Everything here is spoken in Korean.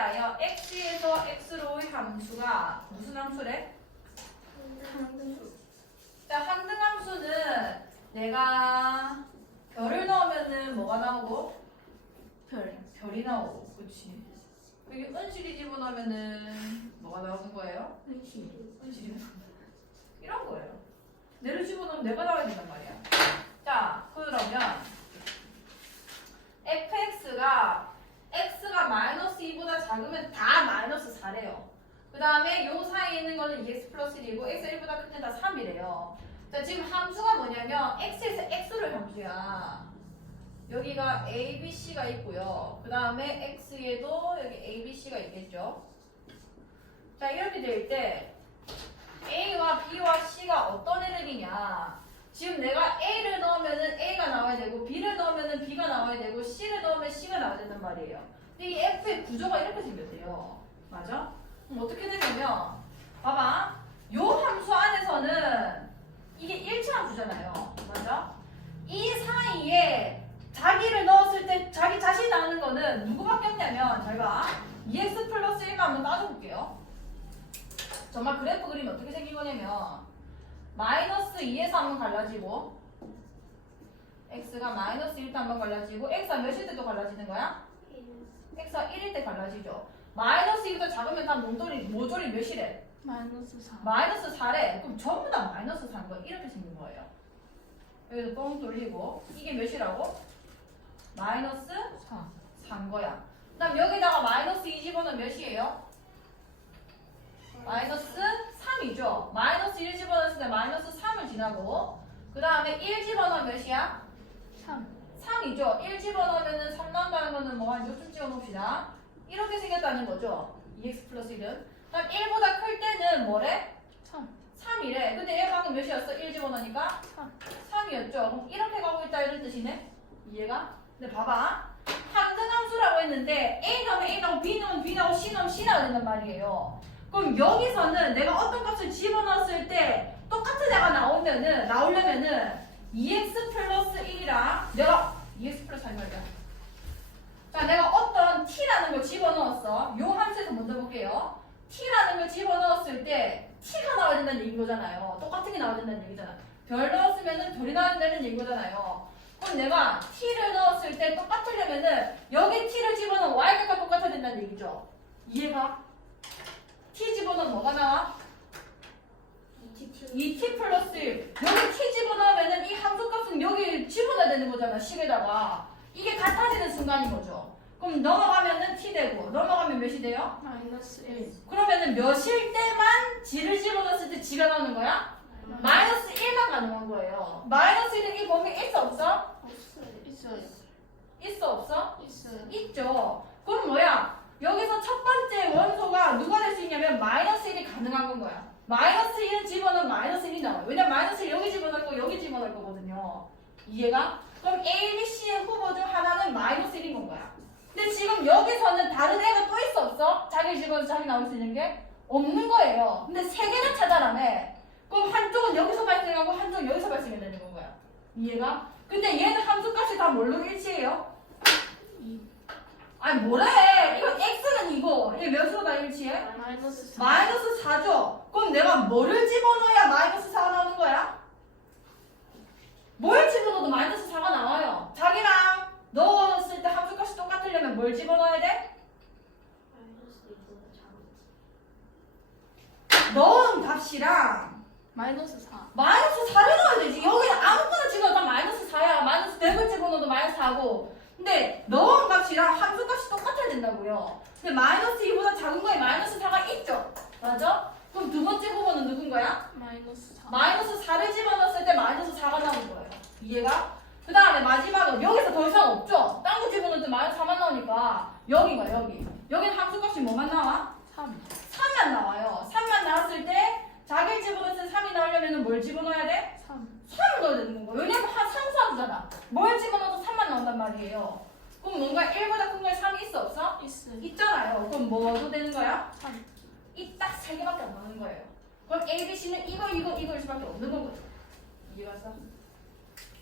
대하여 x에서 x로의 함수가 무슨 함수래? 자, 한등함수는 내가 별을 넣으면은 뭐가 나오고? 별. 별이 나오고, 그치? 여기 은실이 집어넣으면은 뭐가 나오는 거예요? 현실. 은실이. 이런 거예요. 내를 집어넣으면 내가 나와야 된단 말이야. 자, 그러면 fx가 x가 마이너스 2보다 작으면 다 마이너스 4래요. 그 다음에 요 사이에 있는 거는 2x 플러스 1이고 x 1보다 큰 게 다 3이래요. 자, 지금 함수가 뭐냐면 x에서 x를 함수야. 여기가 a, b, c가 있고요. 그 다음에 x에도 여기 a, b, c가 있겠죠. 자, 이렇게 될 때 a와 b와 c가 어떤 애들이냐? 지금 내가 a를 넣으면 은 a가 나와야 되고 b를 넣으면 은 b가 나와야 되고 c를 넣으면 c가 나와야 된단 말이에요. 이 f의 구조가 이렇게 생겼대요. 맞아? 그럼 어떻게 되냐면 봐봐. 요 함수 안에서는 이게 일치 함수잖아요. 맞아? 이 사이에 자기를 넣었을 때 자기 자신 나오는 거는 누구밖에 없냐면 잘 봐. 2x 플러스 1만 한번 따져볼게요. 정말 그래프 그림이 어떻게 생긴 거냐면 마이너스 2에서 한번 갈라지고 x가 마이너스 1때 한번 갈라지고 x가 몇일 때도 갈라지는 거야? X가 1일 때 갈라지죠. 마이너스 2보다 작으면 다 모조리, 모조리 몇이래? 마이너스 4. 마이너스 4래. 그럼 전부 다 마이너스 4인 거야. 이렇게 생긴 거예요. 여기서 뻥 돌리고 이게 몇이라고? 마이너스 4. 4인 거야. 그 다음 여기다가 마이너스 2 집어넣으면 몇이에요? 마이너스 3이죠. 마이너스 1 집어넣었을 때 마이너스 3을 지나고 그 다음에 1 집어넣으면 몇이야? 3. 3이죠. 1 집어넣으면 3 나온다는 거는 뭐한 요쯤 찍어놓읍시다. 이렇게 생겼다는 거죠. 2x 플러스 1은. 그럼 1보다 클 때는 뭐래? 3. 3이래. 근데 얘 방금 몇이었어? 1 집어넣으니까 3. 3이었죠. 그럼 이렇게 가고 있다 이런 뜻이네. 이해가? 근데 봐봐. 항등함수라고 했는데 A 나오면 A 나오고 B 나오면 B 나오고 C 나오면 C 나와야 된단 말이에요. 그럼 여기서는 내가 어떤 값을 집어넣었을 때 똑같은 애가 나오면은 나오려면은 2x 플러스 1이랑 내가 2x 플러스 하지 말자. 자, 내가 어떤 t라는 걸 집어넣었어. 요 함수에서 먼저 볼게요. t라는 걸 집어넣었을 때 t가 나와야 된다는 얘기인 거잖아요. 똑같은 게 나와야 된다는 얘기잖아. 별 넣었으면은 별이 나와야 된다는 얘기인 거잖아요. 그럼 내가 t를 넣었을 때 똑같으려면은 여기 t를 집어넣으면 y값과 똑같아야 된다는 얘기죠. 이해가? t 집어넣으면 뭐가 나와? 2t 플러스 1. 여기 t 집어넣으면은 이 함수값은 여기 집어넣어야 되는 거잖아, 식에다가. 이게 같아지는 순간인 거죠. 그럼 넘어가면은 t 되고, 넘어가면 몇이 돼요? 마이너스 1. 그러면은 몇일 때만 g를 집어넣었을 때 g가 나오는 거야? 마이너스 1만 가능한 거예요. 마이너스 1은 이 범위에 있어, 없어? 없어요. 있어요. 있어, 없어? 있어요. 있죠. 그럼 뭐야? 여기서 첫 번째 원소가 누가 될 수 있냐면 마이너스 1이 가능한 건 거야. 마이너스 1은 집어넣으면 마이너스 1이 나와요. 왜냐면 마이너스 1 여기 집어넣을 거 여기 집어넣을 거거든요. 이해가? 그럼 A, B, C의 후보 중 하나는 마이너스 1인 건 거야. 근데 지금 여기서는 다른 애가 또 있어 없어? 자기 집어서 자기 나올 수 있는 게 없는 거예요. 근데 세 개를 찾아라네. 그럼 한쪽은 여기서 발생하고 한쪽은 여기서 발생해야 되는 건 거야. 이해가? 근데 얘는 함수값이 다 뭘로 일치해요? 2. 아니 뭐래? 이건 x는 이거. 얘 몇으로 다 일치해? 마이너스 4. 마이너스 4죠? 그럼 내가 뭐를 집어넣어야 마이너스 4가 나오는 거야? 뭘 집어넣어도 마이너스 4가 나와요. 자기랑 넣었을 때 함수값이 똑같으려면 뭘 집어넣어야 돼? 넣은 값이랑 마이너스 4. 마이너스 4를 넣어야 되지. 여기는 아무거나 집어넣어도 다 마이너스 4야. 마이너스 100을 집어넣어도 마이너스 4고. 근데 넣은 값이랑 함수값이 똑같아야 된다고요. 근데 마이너스 2보다 작은 거에 마이너스 4가 있죠. 맞아? 그럼 두 번째 부분은 누군 거야? 마이너스 4. 마이너스 4를 집어넣었을 때 마이너스 4가 나오는 거예요. 이해가? 그 다음에 마지막은 여기서 더 이상 없죠? 딴 거 집어넣을 때 마이너스 4만 나오니까 여기가 여기. 여기는 함수값이 뭐만 나와? 3. 3만 나와요. 3만 나왔을 때 자기를 집어넣었을 때 3이 나오려면 뭘 집어넣어야 돼? 3. 3을 넣어야 되는 거예요. 왜냐면 한 상수함수잖아. 뭘 집어넣어도 3만 나온단 말이에요. 그럼 뭔가 1보다 큰 거에 3이 있어 없어? 있어요. 있잖아요. 그럼 뭐도 되는 거야? 3. 이딱세 개밖에 안 나오는 거예요. 그럼 A, B, C는 이거, 이거, 이거일 수밖에 없는 거거든. 이해갔어?